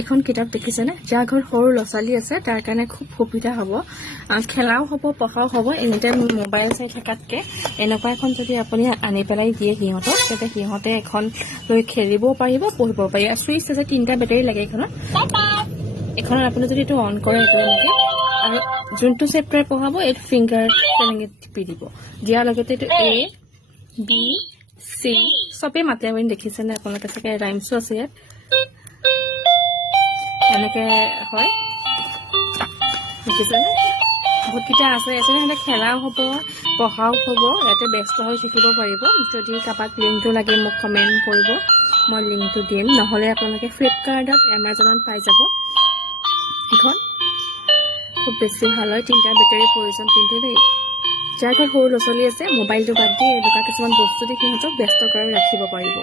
এখন কিতাপ দেখিছেনে যাৰ ঘৰত সৰু ল'ৰা ছোৱালী আছে তাৰ কাৰণে খুব সুবিধা হ'ব খেলাও হ'ব পঢ়াও হ'ব এনিটাইম মোবাইল চাই থকাতকৈ এনেকুৱা এখন যদি আপুনি আনি পেলাই দিয়ে সিহঁতক তেতিয়া সিহঁতে এখন লৈ খেলিব পাৰিব পঢ়িব পাৰিব চুইচ আছে 3টা বেটাৰী লাগে এখনত আপুনি যদি এইটো অন কৰে এইটো এনেকৈ আৰু যোনটো চেপ্টাৰ পঢ়াব এইটো ফিংগাৰ তেনেকৈ টিপি দিব দিয়াৰ লগতে এইটো এ বি চি চবেই মাতে আপুনি দেখিছেনে আপোনালোকে চাগে ৰাইমছো আছে ইয়াত এনেকে হয় দেখিছেনে বহুতকেইটা আছে সিহঁতে খেলাও হ'ব পঢ়াও হ'ব ইয়াতে ব্যস্ত হৈ শিকিব পাৰিব যদি কাৰোবাক লিংকটো লাগে মোক কমেণ্ট কৰিব মই লিংকটো দিম নহ'লে আপোনালোকে ফ্লিপকাৰ্টত এমাজনত পাই যাব এখন খুব বেছি ভাল হয় 3টা বেটাৰীৰ প্ৰয়োজন কিন্তু দেই যাৰ ঘৰত সৰু ল'ৰা ছোৱালী আছে মোবাইলটো বাদ দি এনেকুৱা কিছুমান বস্তু দি সিহঁতক ব্যস্ত কৰি ৰাখিব পাৰিব